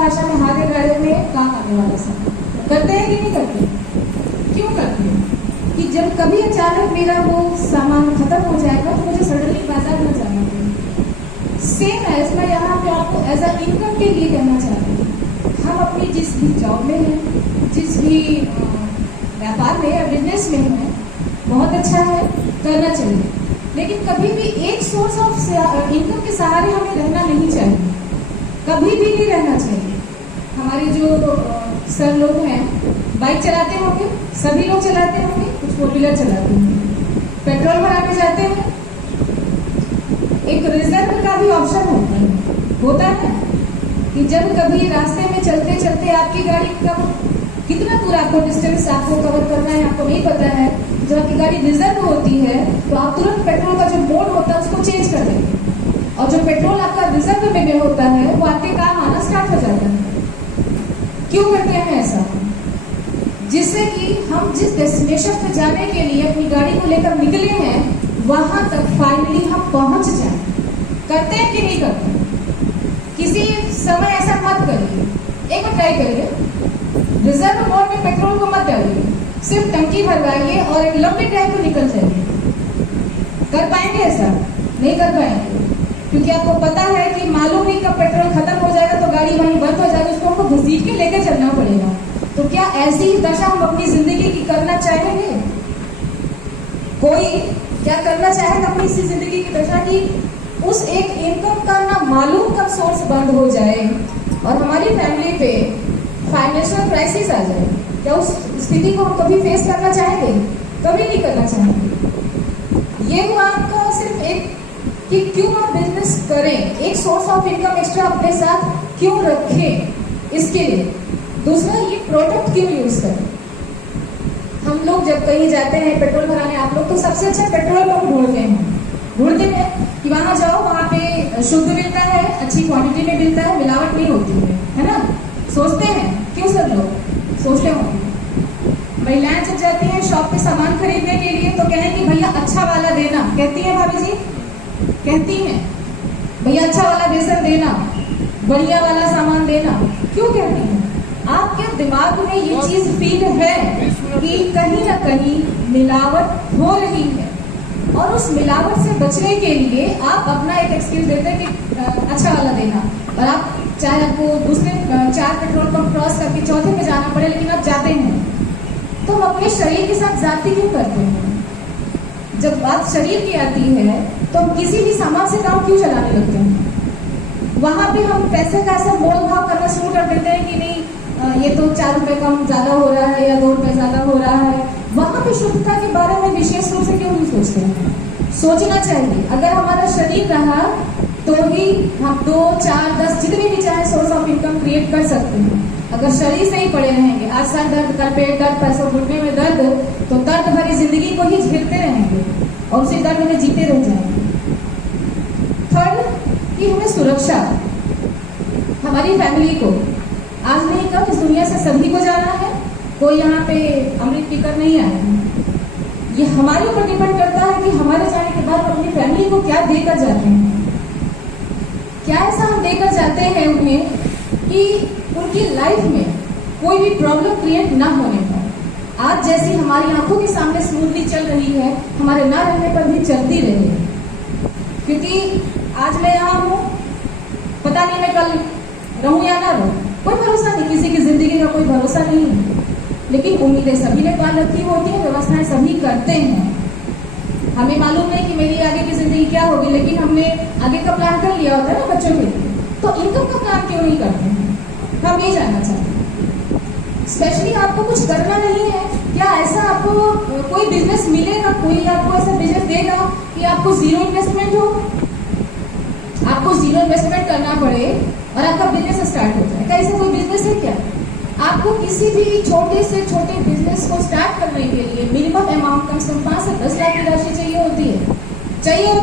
भाषा में हाथे गाड़े में काम आने वाला सामान करते हैं कि नहीं करते? क्यों करते हैं? कि जब कभी अचानक मेरा वो सामान खत्म हो जाएगा तो मुझे सडनली बाजार न जाना पड़ेगा। सेम एज मैं यहाँ पे आपको एज अ इनकम के लिए कहना चाहती हूँ, हम अपनी जिस भी जॉब में हैं, जिस भी व्यापार में या बिजनेस में हैं, बहुत अच्छा है, करना चाहिए, लेकिन कभी भी एक सोर्स ऑफ इनकम के सहारे हमें रहना नहीं चाहिए, कभी भी नहीं रहना चाहिए। हमारे जो सर लोग हैं बाइक चलाते होंगे, सभी लोग चलाते होंगे, कुछ फोर व्हीलर चलाते होंगे, पेट्रोल भराने जाते हैं, एक रिजर्व का भी ऑप्शन होता है कि जब कभी रास्ते में चलते चलते आपकी गाड़ी कितना दूर आपको डिस्टेंस आपको कवर करना है आपको नहीं पता है, जब आपकी गाड़ी रिजर्व होती है तो आप तुरंत पेट्रोल का जो मोड होता है उसको चेंज कर देंगे, और जो पेट्रोल आपका रिजर्व में होता है वो आपके काम आना स्टार्ट हो जाता है। क्यों करते हैं ऐसा? जिससे कि हम जिस डेस्टिनेशन पे जाने के लिए अपनी गाड़ी को लेकर निकले हैं वहां तक फाइनली हम पहुंच जाएं। करते हैं कि नहीं करते? किसी समय ऐसा मत करिए, एक बार ट्राई करिए, रिजर्व मोड में पेट्रोल को मत डालिए, सिर्फ टंकी भरवाइए और एक लंबी ड्राइव को निकल जाइए। कर पाएंगे ऐसा? नहीं कर पाएंगे, क्योंकि आपको पता है कि मालूम नहीं कब पेट्रोल खत्म हो जाएगा तो गाड़ी वहीं बंद हो जाएगी, उसको हमको घसीट के लेकर चलना पड़ेगा। तो क्या ऐसी ही दशा हम अपनी जिंदगी की करना चाहेंगे? कोई क्या करना चाहेगा अपनी इसी जिंदगी की दशा की उस एक इनकम का ना मालूम कब सोर्स बंद हो जाए और हमारी फैमिली पे फाइनेंशियल क्राइसिस आ जाए? क्या उस स्थिति को हम कभी फेस करना चाहेंगे? कभी नहीं करना चाहेंगे। ये हुआ आपका सिर्फ एक कि क्यों आप बिजनेस करें, एक सोर्स ऑफ इनकम एक्स्ट्रा अपने साथ क्यों रखें, इसके लिए। दूसरा, ये प्रोडक्ट क्यों यूज करें? हम लोग जब कहीं जाते हैं पेट्रोल भराने, आप लोग तो सबसे अच्छा पेट्रोल पंप ढूंढते हैं कि वहां जाओ, वहां पे शुद्ध मिलता है, अच्छी क्वांटिटी में मिलता है, मिलावट नहीं होती है ना? सोचते हैं, क्यों सब लोग सोचते होंगे। महिलाएं जब जाती हैं शॉप पे सामान खरीदने के लिए तो कहेंगी भैया अच्छा वाला देना, कहती है भाभी जी, कहती हैं भैया अच्छा वाला बेसन देना, बढ़िया वाला सामान देना। क्यों कहती हैं? आपके दिमाग में ये चीज फील है कि कहीं ना कहीं मिलावट हो रही है, और उस मिलावट से बचने के लिए आप अपना एक एक्सक्यूज देते हैं कि अच्छा वाला देना, और आप चाहे आपको दूसरे 4 पेट्रोल पंप क्रॉस करके चौथे में जाना पड़े, लेकिन आप जाते हैं। तो हम अपने शरीर के साथ जाती क्यों करते हैं? जब बात शरीर की आती है तो हम किसी भी सामान से काम क्यों चलाने लगते हैं? वहां पे हम पैसे का ऐसा मोल भाव करना शुरू कर देते हैं कि नहीं ये तो 4 रुपए कम ज्यादा हो रहा है या 2 रुपए ज्यादा हो रहा है। वहां पे शुद्धता के बारे में विशेष रूप से क्यों नहीं सोचते हैं? सोचना चाहिए। अगर हमारा शरीर रहा तो ही हम 2, 4, 10 जितने भी चाहे सोर्स ऑफ इनकम क्रिएट कर सकते हैं। अगर शरीर से ही पड़े रहेंगे, आज सर दर्द, कल पेट दर्द, पैसों घुटने में दर्द, तो दर्द भरी जिंदगी को ही झेलते रहेंगे और उसी दर्द में जीते रह जाएंगे। थर्ड, कि हमें सुरक्षा, हमारी फैमिली को आज नहीं कल इस दुनिया से सभी को जाना है, कोई यहाँ पे अमृत पीकर नहीं आया। ये हमारे ऊपर डिपेंड करता है कि हमारे जाने के बाद अपनी फैमिली को क्या देकर जाते हैं, क्या ऐसा हम देकर जाते हैं उन्हें कि उनकी लाइफ में कोई भी प्रॉब्लम क्रिएट ना होने पर आज जैसी हमारी आंखों के सामने स्मूथली चल रही है, हमारे ना रहने पर भी चलती रहे। क्योंकि आज मैं यहाँ हूँ, पता नहीं मैं कल रहूं या ना रहूं, कोई भरोसा नहीं, किसी की जिंदगी का कोई भरोसा नहीं है। लेकिन उम्मीदें सभी ने पाल रखी होती है, व्यवस्थाएं सभी करते हैं। हमें मालूम है कि मेरी आगे की जिंदगी क्या होगी, लेकिन हमने आगे का प्लान कर लिया होता है ना बच्चों के लिए, तो इनकम का प्लान क्यों नहीं करते हैं? हम ये जानना चाहते हैं। स्पेशली आपको कुछ करना नहीं है, क्या ऐसा आपको कोई बिजनेस मिलेगा, कोई आपको ऐसा बिजनेस देगा कि आपको जीरो इन्वेस्टमेंट हो, आपको जीरो इन्वेस्टमेंट करना पड़े और आपका बिजनेस स्टार्ट हो जाए? क्या ऐसा कोई बिजनेस है क्या? आपको किसी भी छोटे से छोटे बिजनेस को स्टार्ट करने के लिए मिनिमम अमाउंट कम से कम 5 से 10 लाख की राशि चाहिए होती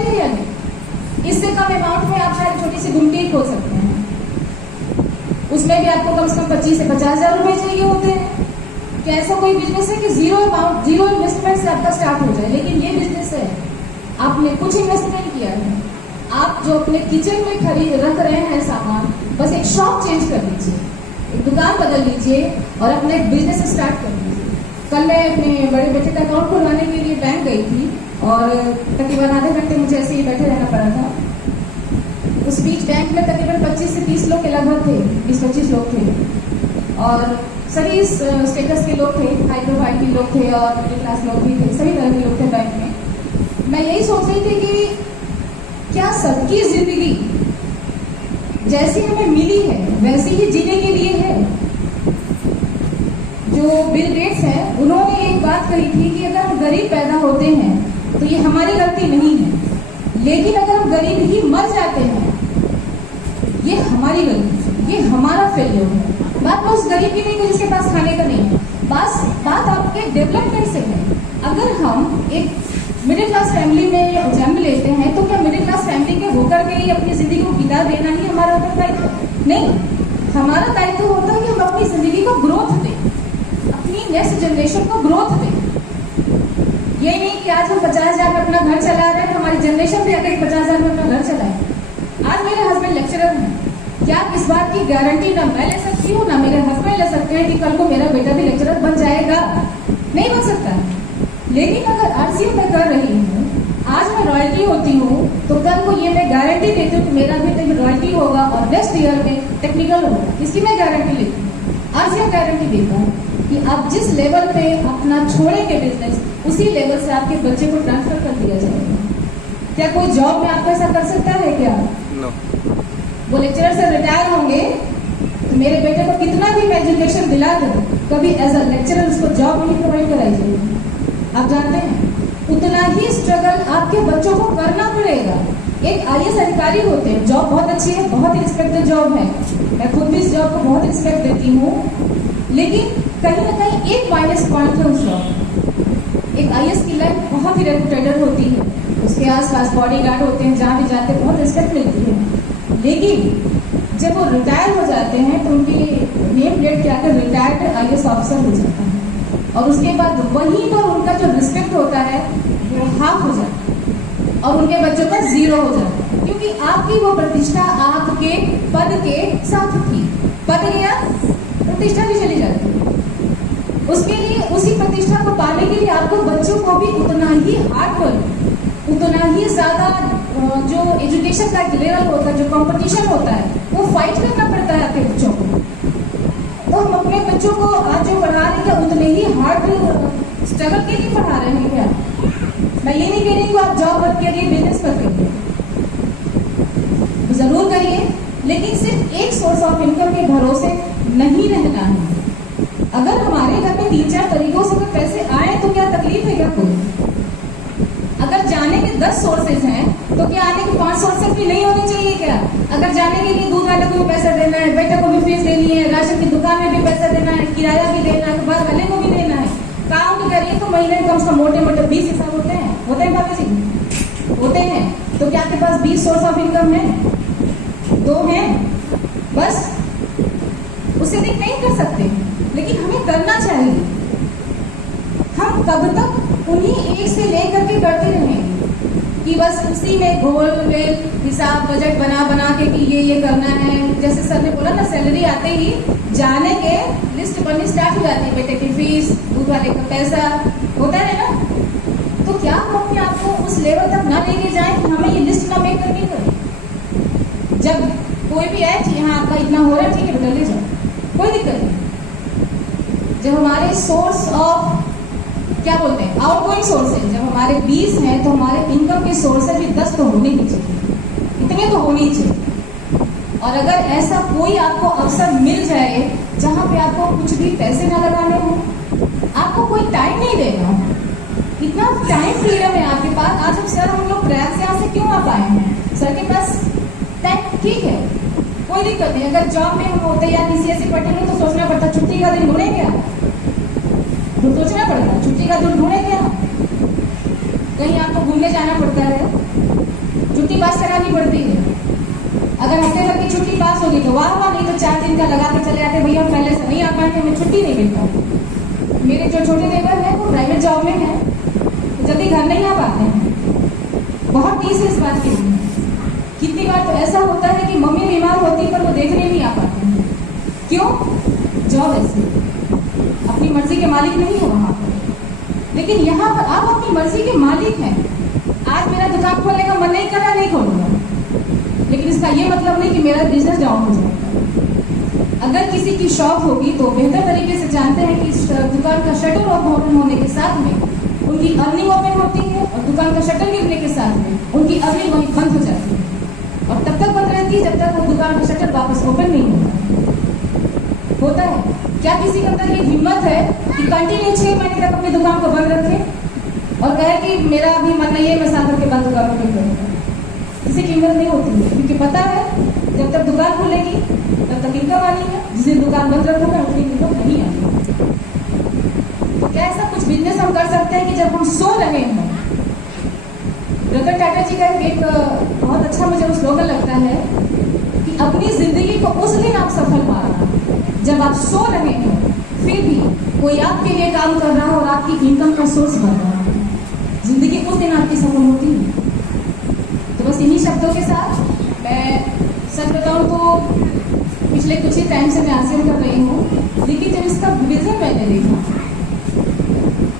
है या नहीं? इससे कम अमाउंट में आप शायद छोटी सी गुमटी खोल सकते हैं, उसमें भी आपको कम से कम 25 से 50 हजार रुपए चाहिए होते हैं। क्या ऐसा कोई बिजनेस है कि जीरो अमाउंट, जीरो इन्वेस्टमेंट से आपका स्टार्ट हो जाए? लेकिन ये बिजनेस है, आपने कुछ इन्वेस्टमेंट किया है, आप जो अपने किचन में खरीद रख रहे हैं सामान, बस एक शॉप चेंज कर लीजिए, एक दुकान बदल लीजिए और अपना एक बिजनेस स्टार्ट कर लीजिए। कल मैं अपने बड़े बेटे का अकाउंट खुलवाने के लिए बैंक गई थी और तकरीबन आधे घंटे मुझे ऐसे ही बैठे रहना पड़ा था। उस बीच बैंक में तकरीबन 25 से 30 लोग के लगभग थे, 20-25 लोग थे और सभी इस स्टेटस के लोग थे, हाई प्रोफाइल के लोग थे और मिडिल क्लास लोग भी थे, सभी तरह के लोग थे बैंक में। मैं यही सोच रही थी कि क्या सबकी जिंदगी जैसी हमें मिली है वैसी ही जीने के लिए है। जो बिल गेट्स हैं उन्होंने एक बात कही थी कि अगर हम गरीब पैदा होते हैं तो ये हमारी गलती नहीं है, लेकिन अगर हम गरीब ही मर जाते हैं ये हमारी गलती है, ये हमारा फेलियर है। बात उस गरीब की नहीं है जिसके पास खाने का नहीं है, बात आपके डेवलपमेंट से है। अगर हम एक मिडिल क्लास फैमिली में जन्म लेते हैं तो क्या मिडिल क्लास फैमिली के होकर के ही अपनी जिंदगी को बिता देना ही हमारा दायित्व नहीं। हमारा दायित्व होता है कि हम अपनी जिंदगी को ग्रोथ दें, अपनी नेक्स्ट जनरेशन को ग्रोथ दें। ये नहीं कि आज हम 50,000 में अपना घर चला रहे हैं, हमारी जनरेशन भी अगर 50,000 में अपना घर चलाए। आज मेरे हस्बैंड लेक्चरर हैं, क्या इस बात की गारंटी ना मैं ले सकती हूँ ना मेरे हस्बैंड ले सकते हैं कि कल को मेरा बेटा भी लेक्चरर बन जाएगा? नहीं बन सकता। लेकिन अगर आरसीएम मैं कर रही हूँ, आज मैं रॉयल्टी होती हूँ तो कल को ये मैं गारंटी देती हूँ कि मेरा भी रॉयल्टी होगा और नेक्स्ट ईयर में टेक्निकल होगा। इसकी मैं गारंटी लेती हूँ। आरसीएम गारंटी देता है कि आप जिस लेवल पे अपना छोड़ेंगे बिजनेस, उसी लेवल से आपके बच्चे को ट्रांसफर कर दिया जाएगा। क्या कोई जॉब में आपको ऐसा कर सकता है क्या? no. वो लेक्चरर से रिटायर होंगे तो मेरे बेटे को कितना भी मैं एजुकेशन दिला दूं, कभी एज अ लेक्चरर उसको जॉब नहीं प्रोवाइड कराई जाएगी। आप जानते हैं उतना ही स्ट्रगल आपके बच्चों को करना पड़ेगा। एक आईएएस अधिकारी होते हैं, जॉब बहुत अच्छी है, बहुत ही रिस्पेक्टेड जॉब है, मैं खुद भी इस जॉब को बहुत रिस्पेक्ट देती हूँ, लेकिन कहीं ना कहीं एक माइनस पॉइंट है उस जॉब। एक आईएएस की लाइफ बहुत ही रेपुटेटेड होती है, उसके आसपास बॉडीगार्ड होते हैं, जहाँ भी जाते हैं बहुत रिस्पेक्ट मिलती है। लेकिन जब वो रिटायर हो जाते हैं तो उनकी नेम प्लेट के आकर रिटायर्ड आईएएस ऑफिसर हो जाता है और उसके बाद वहीं पर उनका जो रिस्पेक्ट होता है वो हाफ हो जाता है और उनके बच्चों का जीरो हो जाता है, क्योंकि आपकी वो प्रतिष्ठा आपके पद के साथ थी। पद गया, प्रतिष्ठा भी चली जाती है। उसके लिए उसी प्रतिष्ठा को पाने के लिए आपको बच्चों को भी उतना ही हार्ड वर्क, उतना ही ज्यादा जो एजुकेशन का लेवल होता है, जो कंपटीशन होता है, वो फाइट करना पड़ता है आपके बच्चों को। तो हम अपने बच्चों को आज जो पढ़ा रहे हैं उतने ही हार्ड स्ट्रगल के लिए पढ़ा रहे हैं क्या? मैं ये नहीं कह रही हूँ आप जॉब मत करिए, बिजनेस मत करिए, जरूर करिए, लेकिन सिर्फ एक सोर्स ऑफ इनकम के भरोसे नहीं रहना है। अगर हमारे घर में 3-4 तरीकों से पैसे आए तो क्या तकलीफ है क्या कोई? अगर जाने के 10 सोर्सेज हैं तो क्या आने के 5 सोर्सेज भी नहीं होने चाहिए क्या? अगर जाने के लिए दूध वाले को भी पैसा देना है, बेटे को भी फीस देनी है, राशन की दुकान में भी पैसा देना है, किराया भी देना है, बाहर वाले को भी देना है, काउंट करिए तो महीने में कम से कम मोटे 20 हिसाब होते हैं भाभी जी, होते हैं। तो क्या आपके पास 20 सोर्स ऑफ इनकम है? 2 हैं बस, उससे अधिक नहीं कर सकते, लेकिन हमें करना चाहिए। हम कब तक उन्हीं एक से लेकर के करते रहेंगे कि बस उसी में गोल वेल हिसाब बजट बना के कि ये करना है। जैसे सर ने बोला ना, सैलरी आते ही जाने के लिस्ट बननी स्टार्ट हो जाती है, बेटे की फीस, दूध वाले का पैसा, होता है ना। तो क्या हम अपने आप को उस लेवल तक ना लेके जाए कि हमें ये लिस्ट ना मेक करनी पड़े? जब कोई भी आए कि हाँ आपका इतना हो रहा है, ठीक है बेटा ले जाओ, कोई दिक्कत नहीं। जब हमारे सोर्स ऑफ क्या बोलते हैं आउटगोइंग सोर्सेज जब हमारे 20 हैं तो हमारे इनकम के सोर्सेज भी 10 तो होने ही चाहिए, इतने तो होने ही चाहिए। और अगर ऐसा कोई आपको अवसर मिल जाए जहाँ पे आपको कुछ भी पैसे ना लगाने हो, आपको कोई टाइम नहीं देगा, इतना टाइम फ्रीडम है आपके पास। आज हम सर हम लोग प्रयास यहाँ से क्यों आ पाए हैं? सर के पास टाइम ठीक है, कोई दिक्कत नहीं। अगर जॉब में हम होते या किसी ऐसी पर्टिकुलर तो सोचना पड़ता छुट्टी का दिन ढूंढे क्या, तो सोचना पड़ता छुट्टी का दिन ढूंढे क्या, कहीं आपको घूमने जाना पड़ता है, छुट्टी पास करानी पड़ती है। अगर हफ्ते भर की छुट्टी पास होगी तो वाह वाह, नहीं तो 4 दिन का लगा के चले आते, भैया पहले से नहीं आ पाएंगे, हमें छुट्टी नहीं मिलता। मेरे जो छोटे नेबर है वो प्राइवेट जॉब में है, तो जल्दी घर नहीं आ पाते हैं। बहुत तीस इस बात के लिए कितनी बार तो ऐसा होता है कि मम्मी बीमार होती है पर वो देखने नहीं आ पाते हैं। क्यों? जॉब ऐसी, अपनी मर्जी के मालिक नहीं हो वहां पर। लेकिन यहाँ पर आप अपनी मर्जी के मालिक हैं। आज मेरा दुकान खोलने का मन नहीं कर रहा, नहीं खोलूंगा, लेकिन इसका ये मतलब नहीं कि मेरा बिजनेस डाउन हो जाएगा। अगर किसी की शॉप होगी तो बेहतर तरीके से जानते हैं कि दुकान का शटर ओपन होने के साथ में उनकी अर्निंग ओपन होती है और दुकान का शटर गिरने के साथ में उनकी अर्निंग वहीं बंद हो जाती है, और तब तक बंद रहती है जब तक वो दुकान का शटर वापस ओपन नहीं होता है। क्या किसी के अंदर ये हिम्मत है कि कंटिन्यू 6 महीने तक अपनी दुकान को बंद रखे और कहे कि मेरा अभी मन नहीं है, मैं साल भर के बाद दुकान ओपन करूंगा? किसी की हिम्मत नहीं होती है, क्योंकि पता है जब तक दुकान खुलेगी तब तक इनकम आनी है, जिस दिन दुकान बंद रखूंगा उतनी इनकम नहीं आनी। तो क्या ऐसा कुछ बिजनेस हम कर सकते हैं कि जब हम सो रहे हों? रतन टाटा जी का एक बहुत अच्छा मुझे वो स्लोगन लगता है कि अपनी जिंदगी को उस दिन आप सफल पाना जब आप सो रहे हो, फिर भी कोई आपके लिए काम कर रहा है और आपकी इनकम का सोर्स बन रहा है। जिंदगी उस दिन आपकी सफल होती है। तो बस इन्हीं शब्दों के साथ मैं सच बताऊं तो पिछले कुछ ही टाइम से मैं आसियन कर रही हूँ, लेकिन जब इसका विजन मैंने देखा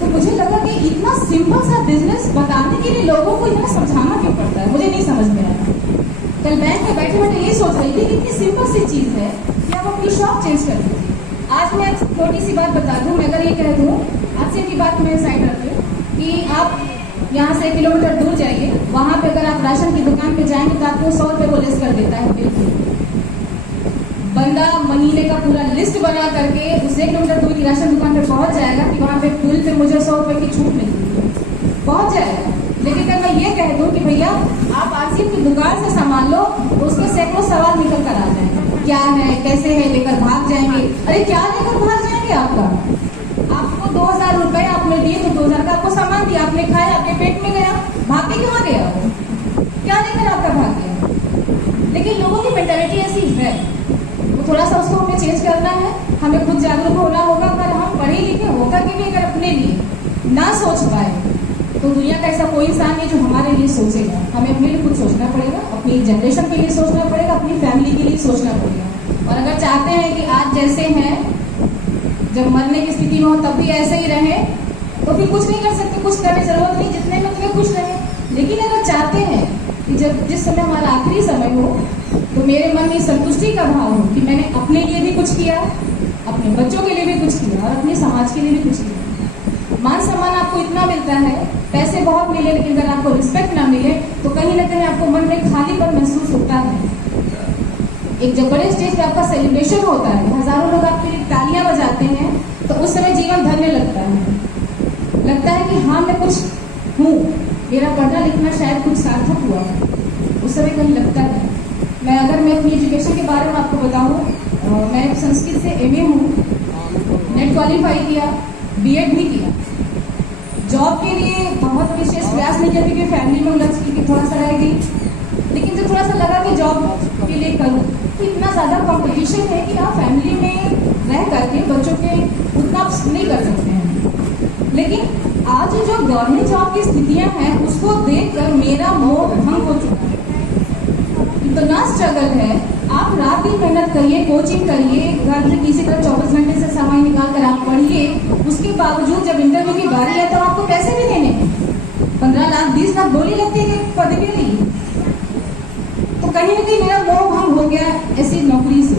तो मुझे लगा कि इतना सिंपल सा बिजनेस बताने के लिए लोगों को इतना समझाना क्यों पड़ता है, मुझे नहीं समझ में आया। कल बैंक में बैठे बैठे ये सोच रही थी कि इतनी सिंपल सी चीज़ है कि आप अपनी शॉप चेंज कर दीजिए। आज मैं छोटी सी बात बता दूं, मैं अगर ये कह दूं, आसियन की बात मैं साइड रख दूं कि आप यहाँ से 1 किलोमीटर दूर जाइए, वहाँ पे अगर आप राशन की दुकान पे जाएंगे तो आपको 100 रुपये को लेस कर देता है बिल्कुल। बंदा महीने का पूरा लिस्ट बना करके उस 1 किलोमीटर दूर की राशन दुकान पे पहुँच जाएगा कि वहाँ पे बिल पे मुझे 100 रुपये की छूट मिलती है, पहुँच जाएगा। लेकिन अगर मैं ये कह दूँ कि भैया आप आसिफ की दुकान से सामान लो, तो उसमें सैकड़ों सवाल निकल कर आ जाएंगे, क्या है, कैसे है, लेकर भाग जाएंगे। अरे क्या लेकर भाग जाएंगे? आपको 2000 रुपये आपने दिए तो 2000 का आपको सामान दिया, आपने खाया, आपके पेट में गया, भाग के क्यों गया? वो क्या लेकर आपका भाग गया? लेकिन लोगों की मेंटालिटी ऐसी है, तो थोड़ा सा उसको हमें चेंज करना है, हमें खुद जागरूक होना होगा। अगर हम पढ़े लिखे होकर के भी अगर अपने लिए ना सोच पाए तो दुनिया का ऐसा कोई इंसान नहीं जो हमारे लिए सोचेगा। हमें अपने लिए कुछ सोचना पड़ेगा, अपनी जनरेशन के लिए सोचना पड़ेगा, अपनी फैमिली के लिए सोचना पड़ेगा। और अगर चाहते हैं कि आज जैसे हैं, जब मरने की स्थिति में हो तब भी ऐसे ही रहे, तो फिर कुछ नहीं कर सकते, कुछ करने की जरूरत नहीं, जितने में तुम्हें खुश रहे। लेकिन अगर चाहते हैं कि जब जिस समय हमारा आखिरी समय हो तो मेरे मन में संतुष्टि का भाव हो कि मैंने अपने लिए भी कुछ किया, अपने बच्चों के लिए भी कुछ किया और अपने समाज के लिए भी कुछ किया। मान सम्मान आपको इतना मिलता है, पैसे बहुत मिले, लेकिन अगर आपको रिस्पेक्ट ना मिले तो कहीं ना कहीं आपको मन में खालीपन महसूस होता है। एक जब बड़े स्टेज पे आपका सेलिब्रेशन होता है, हजारों लोग आपके लिए तालियां बजाते हैं, तो उस समय जीवन धन्य लगता है। लगता है कि हाँ मैं कुछ हूँ, मेरा पढ़ना लिखना शायद कुछ सार्थक हुआ, उस समय कहीं लगता है। मैं अपनी एजुकेशन के बारे में आपको बताऊँ, मैं संस्कृत से MA हूँ, नेट क्वालिफाई किया, B.Ed भी किया। जॉब के लिए बहुत विशेष प्रयास नहीं किया क्योंकि फैमिली में उलझ की थोड़ा सा रह गई, लेकिन जब थोड़ा सा लगा कि जॉब के लिए करूँ तो इतना ज़्यादा कंपटीशन है कि आप फैमिली में रह करके बच्चों के उतना नहीं कर सकते हैं। लेकिन आज जो गवर्नमेंट जॉब की स्थितियाँ हैं उसको देखकर मेरा मोह भंग हो चुका है। इतना स्ट्रगल है, आप रात दिन मेहनत करिए, कोचिंग करिए, घर में किसी तरह 24 घंटे से समय निकाल कर आप पढ़िए, उसके बावजूद जब इंटरव्यू की बारी है तो आपको पैसे भी देने 15 लाख 20 लाख बोली लगती है कि पदवी नहीं। तो कहीं ना कहीं मेरा मोह भंग हो गया ऐसी नौकरी से।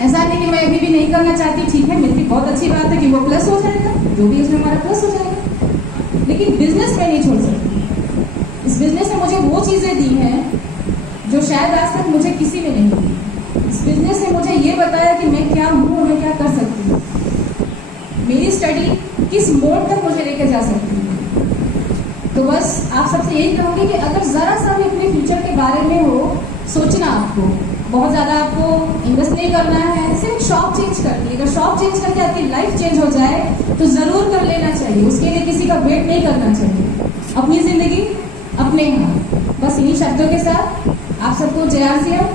ऐसा नहीं कि मैं अभी भी नहीं करना चाहती, ठीक है, मिलती बहुत अच्छी बात है कि वो प्लस हो जाएगा, जो भी इसमें हमारा प्लस हो जाएगा, लेकिन बिजनेस में नहीं छोड़ सकती। इस बिजनेस ने मुझे वो चीज़ें दी हैं जो शायद आज तक मुझे किसी में नहीं दी। इस बिजनेस ने मुझे ये बताया कि मैं क्या हूँ और मैं क्या कर सकती हूँ, मेरी स्टडी किस मोड़ तक मुझे लेके जा सकती है। तो बस आप सबसे यही कहूँगी कि अगर ज़रा सा भी अपने फ्यूचर के बारे में हो सोचना, आपको बहुत ज़्यादा आपको इन्वेस्ट नहीं करना है, सिर्फ शॉप चेंज करनी है। अगर शॉप चेंज करके आपकी लाइफ चेंज हो जाए तो ज़रूर कर लेना चाहिए, उसके लिए किसी का वेट नहीं करना चाहिए। अपनी ज़िंदगी अपने हाथ। बस इन्हीं शब्दों के साथ आप सबको जय आर सी एम।